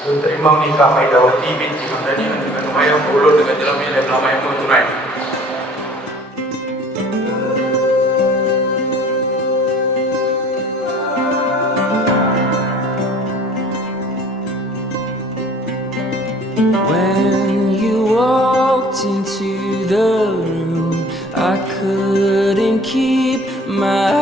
Terima nikah Maida binti Mahdi dengan Umayyah berulur dengan jalan yang lama yang tunai. When you walked into the room, I couldn't keep my